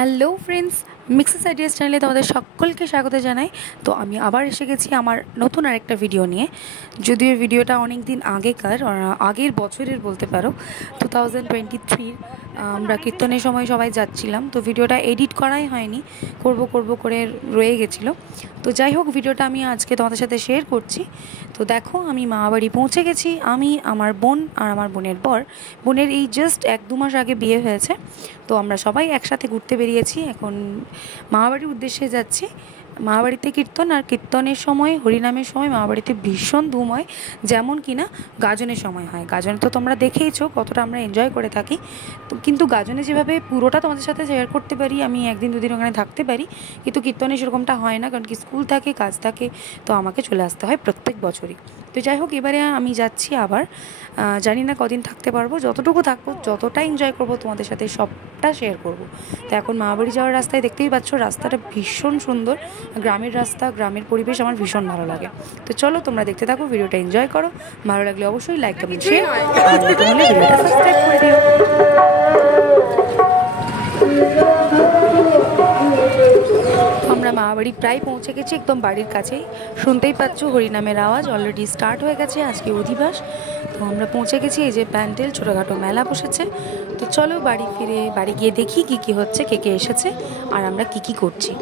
Hello friends, mixes ideas চ্যানেলে তোমাদের সকলকে স্বাগত জানাই। তো আমি আবার এসে গেছি আমার নতুন আরেকটা ভিডিও নিয়ে। যদিও ভিডিওটা অনেক দিন আগের বছরের বলতে পারো, 2023 আমরা কীর্তনের সময় সবাই যাচ্ছিলাম। তো ভিডিওটা এডিট করাই হয়নি, করব করে রয়ে গেছিলো। তো যাই হোক, ভিডিওটা আমি আজকে তোমাদের সাথে শেয়ার করছি। তো দেখো, আমি মামাবাড়ি পৌঁছে গেছি। আমি, আমার বোন আর আমার বোনের এই জাস্ট 1-2 মাস আগে বিয়ে হয়েছে। তো আমরা সবাই একসাথে ঘুরতে বেরিয়েছি। এখন মামাবাড়ির উদ্দেশ্যে যাচ্ছি। মামাবাড়িতে কীর্তন, আর কীর্তনের সময়, হরিনামের সময় মামাবাড়িতে ভীষণ ধুম হয়, যেমন কিনা গাজনের সময় হয়। গাজনে তো তোমরা দেখেইছো কতটা আমরা এনজয় করে থাকি। তো কিন্তু গাজনে যেভাবে পুরোটা তোমাদের সাথে শেয়ার করতে পারি, আমি 1-2 দিন ওখানে থাকতে পারি, কিন্তু কীর্তনে সেরকমটা হয় না, কারণ কি স্কুল থাকে, কাজ থাকে, তো আমাকে চলে আসতে হয় প্রত্যেক বছরই। তো যাই হোক, এবারে আমি যাচ্ছি আবার। জানি না কদিন থাকতে পারবো, যতটুকু থাকবো, যতটা এনজয় করবো তোমাদের সাথে সবটা শেয়ার করব। তো এখন মামাবাড়ি যাওয়ার রাস্তায় দেখতেই পাচ্ছ, রাস্তাটা ভীষণ সুন্দর, গ্রামের রাস্তা, গ্রামের পরিবেশ আমার ভীষণ ভালো লাগে। তো চলো তোমরা দেখতে থাকো, ভিডিওটা এনজয় করো। ভালো লাগলে অবশ্যই লাইক, কমেন্ট, শেয়ার, আর ভিডিওটা সাবস্ক্রাইব করে দিও। আমরা মামাবাড়ি প্রায় পৌঁছে গেছি, একদম বাড়ির কাছেই। শুনতেই পাচ্ছ হরিনামের আওয়াজ অলরেডি স্টার্ট হয়ে গেছে, আজকে অধিবাস। তো আমরা পৌঁছে গেছি, এই যে প্যান্ডেল, ছোটোখাটো মেলা বসেছে। তো চলো বাড়ি গিয়ে দেখি কী কী হচ্ছে, কে এসেছে, আর আমরা কী করছি,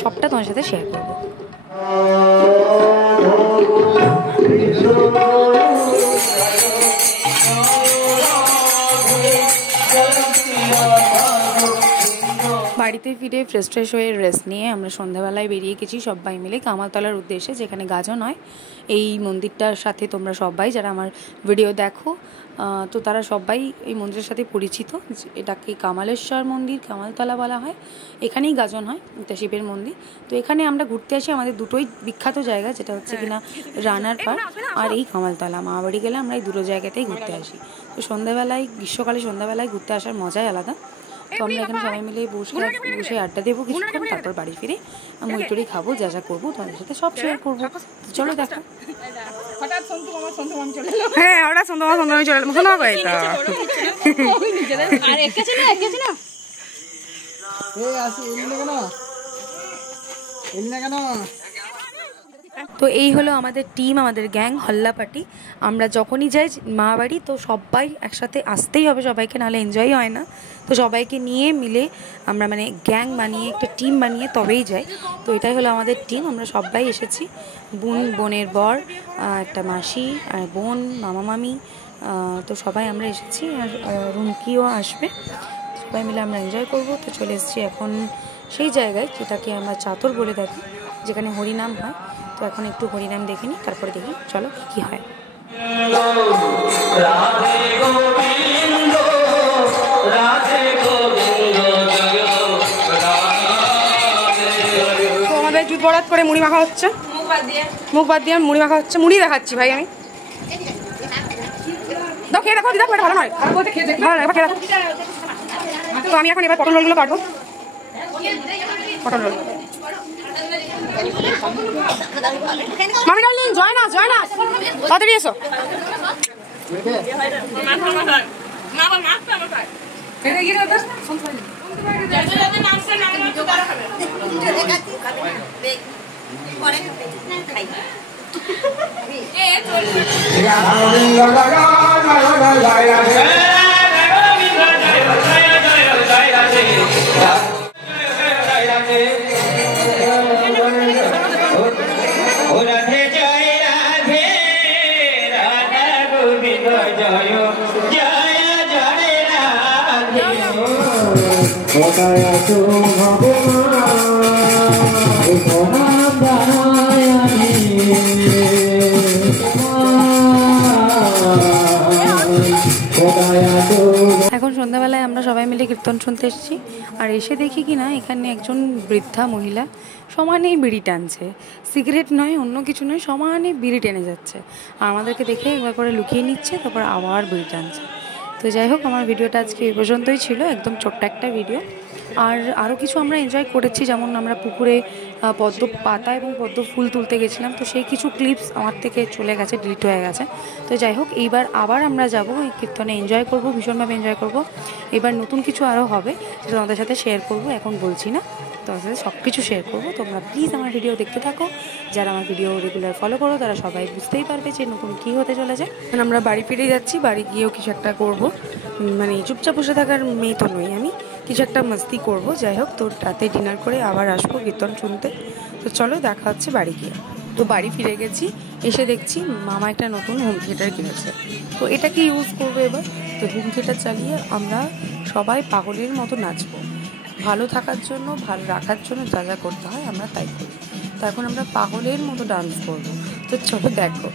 সবটা তোমার সাথে শেয়ার করবো। বাড়িতে ফিরে ফ্রেশ হয়ে রেস্ট নিয়ে আমরা সন্ধ্যাবেলায় বেরিয়ে গেছি সবাই মিলে কামালতলার উদ্দেশ্যে, যেখানে গাজন হয়। এই মন্দিরটার সাথে তোমরা সবাই যারা আমার ভিডিও দেখো, তো তারা সবাই এই মন্দিরের সাথে পরিচিত। এটাকে কামালেশ্বর মন্দির, কামালতলা বলা হয়। এখানেই গাজন হয়, এটা শিবের মন্দির। তো এখানে আমরা ঘুরতে আসি, আমাদের দুটোই বিখ্যাত জায়গা, যেটা হচ্ছে কিনা রানার পাড় আর এই কামালতলা। মামাবাড়ি গেলে আমরা এই দুটো জায়গাতেই ঘুরতে আসি। তো সন্ধ্যাবেলায়, গ্রীষ্মকালে সন্ধ্যাবেলায় ঘুরতে আসার মজাই আলাদা। তো আমরা এখানে সবাই মিলে বসে আড্ডা দেবো কিছুক্ষণ, তারপর বাড়ি ফিরে মুড়ি খাবো, যা করবো তোমাদের সাথে সব শেয়ার করবো। চলো দেখো। হ্যাঁ, ওরা সন্ধ্যা চলে এলাম, শোনা পাই তো। তো এই হলো আমাদের টিম, আমাদের গ্যাং, হল্লা পার্টি। আমরা যখনই যাই মামাবাড়ি, তো সবাই একসাথে আসতেই হবে সবাইকে, নাহলে এনজয় হয় না। তো সবাইকে নিয়ে মিলে আমরা মানে গ্যাং বানিয়ে, একটা টিম বানিয়ে তবেই যাই। তো এটাই হলো আমাদের টিম, আমরা সবাই এসেছি। বোনের বর, একটা মাসি, আর বোন, মামা মামি, তো সবাই আমরা এসেছি। আর রুমকিও আসবে, সবাই মিলে আমরা এনজয় করব। তো চলে এসেছি এখন সেই জায়গায় যেটাকে আমরা চাতর বলে থাকি, যেখানে হরিনাম হয়। তো এখন একটু হরিনাম দেখে নিই, তারপরে দেখি চলো কী হয়। তো আমাদের জুত বরাত করে মুড়ি মাখা হচ্ছে, মুখ বাদ দিয়ে মুড়ি মাখা হচ্ছে। মুড়ি দেখাচ্ছি ভাই আমি, দাও খেয়ে দেখো, দিদা ভালো নয়, ভালো লাগে, খেয়ে দেখো। তো আমি এখন এবার পটল রোলগুলো কাটবো। পটল রোল মামি ডার্লিং, জয় না তাড়াতাড়ি এসো। এখন সন্ধ্যাবেলায় আমরা সবাই মিলে কীর্তন শুনতে এসেছি, আর এসে দেখি কি না এখানে একজন বৃদ্ধা মহিলা সমানেই বিড়ি টানছে। সিগারেট নয়, অন্য কিছু নয়, সমানে বিড়ি টেনে যাচ্ছে। আর আমাদেরকে দেখে একবার করে লুকিয়ে নিচ্ছে, তারপর আবার বিড়ি টানছে। তো যাই হোক, আমার ভিডিওটা আজকে এই পর্যন্তই ছিল, একদম ছোট্ট একটা ভিডিও। আর আরও কিছু আমরা এনজয় করেছি, যেমন আমরা পুকুরে পদ্ম পাতা এবং পদ্ম ফুল তুলতে গেছিলাম, তো সেই কিছু ক্লিপস আমার থেকে চলে গেছে, ডিলিট হয়ে গেছে। তো যাই হোক, এইবার আবার আমরা যাব এই কীর্তনে, এনজয় করব, ভীষণভাবে এনজয় করব। এবার নতুন কিছু আরও হবে, সেটা তোমাদের সাথে শেয়ার করব, এখন বলছি না, তোমাদের সাথে সব কিছু শেয়ার করবো। তোমরা প্লিজ আমার ভিডিও দেখতে থাকো, যারা আমার ভিডিও রেগুলার ফলো করো তারা সবাই বুঝতেই পারবে যে নতুন কী হতে চলেছে। আমরা বাড়ি ফিরে যাচ্ছি, বাড়ি গিয়েও কিছু একটা করব, মানে চুপচাপ বসে থাকার মেয়ে তো নই আমি, কিছু একটা মাস্তি করব। যাই হোক, তো রাতে ডিনার করে আবার আসবো কীর্তন শুনতে। তো চলো, দেখা হচ্ছে বাড়ি গিয়ে। তো বাড়ি ফিরে গেছি, এসে দেখছি মামা একটা নতুন হোম থিয়েটার কিনেছে। তো এটাকে ইউজ করবো এবার। তো হোম থিয়েটার চালিয়ে আমরা সবাই পাগলের মতো নাচবো। ভালো থাকার জন্য, ভালো রাখার জন্য যা যা করতে হয় আমরা তাই করি। তো এখন আমরা পাগলের মতো ডান্স করবো। তো চলো দেখো।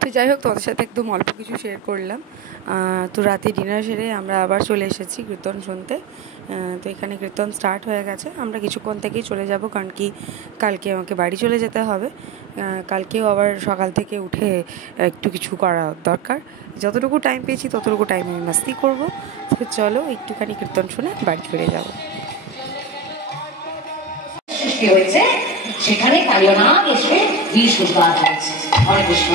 তো যাই হোক, তোদের সাথে একদম অল্প কিছু শেয়ার করলাম। তো রাতে ডিনার সেরে আমরা আবার চলে এসেছি কীর্তন শুনতে। তো এখানে কীর্তন স্টার্ট হয়ে গেছে, আমরা কিছুক্ষণ থেকেই চলে যাব, কারণ কি কালকে আমাকে বাড়ি চলে যেতে হবে। কালকেও আবার সকাল থেকে উঠে একটু কিছু করা দরকার। যতটুকু টাইম পেয়েছি ততটুকু টাইম আমি মাস্তি করবো। তো চলো একটুখানি কীর্তন শুনে বাড়ি ফিরে যাবো। হয়েছে সেখানে কালীয় নাম এসে বিষ উৎপাদ হয়েছে। হরে কৃষ্ণ।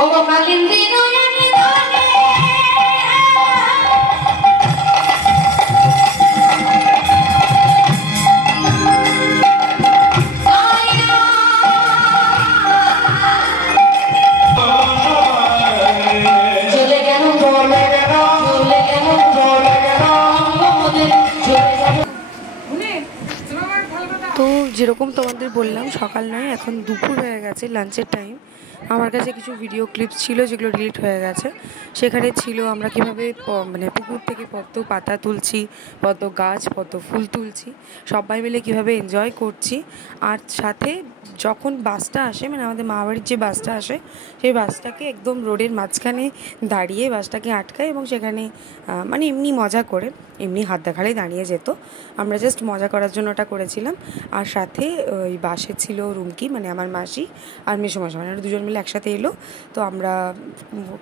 ও কালিন্দী তো যেরকম তোমাদের বললাম, সকাল নয়, এখন দুপুর হয়ে গেছে, লাঞ্চের টাইম। আমার কাছে কিছু ভিডিও ক্লিপস ছিল যেগুলো ডিলিট হয়ে গেছে। সেখানে ছিল আমরা কীভাবে মানে পুকুর থেকে পদ্ম পাতা তুলছি, পদ্ম গাছ, পদ্ম ফুল তুলছি, সবাই মিলে কীভাবে এনজয় করছি। আর সাথে যখন বাসটা আসে, মানে আমাদের মামাবাড়ির যে বাসটা আসে, সেই বাসটাকে একদম রোডের মাঝখানে দাঁড়িয়ে বাসটাকে আটকায় এবং সেখানে মানে এমনি মজা করে, এমনি হাত দেখালেই দাঁড়িয়ে যেত, আমরা জাস্ট মজা করার জন্য ওটা করেছিলাম। আর সাথে ওই বাসে ছিল রুমকি, মানে আমার মাসি আর মেসোমশাই, মানে দুজন মিলে একসাথে এলো। তো আমরা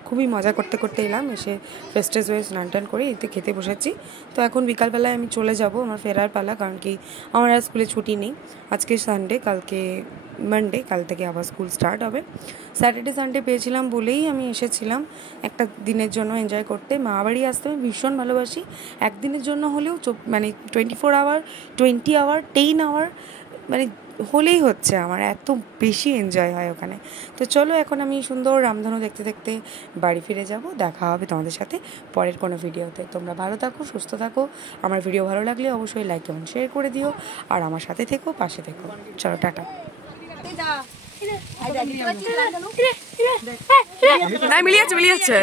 খুবই মজা করতে করতে এলাম, এসে ফ্রেশ ট্রেশ হয়ে স্নান টান করে এতে খেতে বসেছি। তো এখন বিকালবেলায় আমি চলে যাব, আমার ফেরার পালা, কারণ কি আমার আর স্কুলে ছুটি নেই। আজকে সানডে, কালকে মানডে, কাল থেকে আবার স্কুল স্টার্ট হবে। স্যাটারডে সানডে পেয়েছিলাম বলেই আমি এসেছিলাম একটা দিনের জন্য এনজয় করতে। মামাবাড়ি আসতে আমি ভীষণ ভালোবাসি, একদিনের জন্য হলেও মানে 24 আওয়ার, 20 আওয়ার, 10 আওয়ার মানে হলেই হচ্ছে, আমার এত বেশি এনজয় হয় ওখানে। তো চলো, এখন আমি সুন্দর রামধনু দেখতে দেখতে বাড়ি ফিরে যাব। দেখা হবে তোমাদের সাথে পরের কোনো ভিডিওতে। তোমরা ভালো থাকো, সুস্থ থাকো। আমার ভিডিও ভালো লাগলে অবশ্যই লাইক এবং শেয়ার করে দিও, আর আমার সাথে থেকো, পাশে থেকো। চলো, টাটা। মিলিয়ে যাচ্ছে